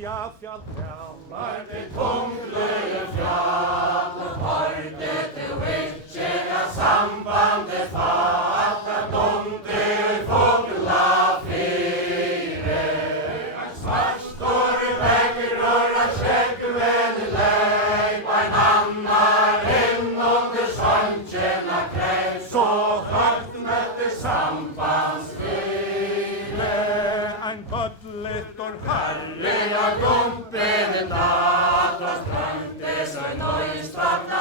Eyjafjall, Mætti tungluðu fjall og borgið til Hvítskilja sambandi fatta bóndi fugla fyrir. En svartur veggur að segveði leik en annar inn undir söngina greip svo högt mætti sambandsfíli. en köllittur Herriga gumpið datt og ströndi svo í náistvarna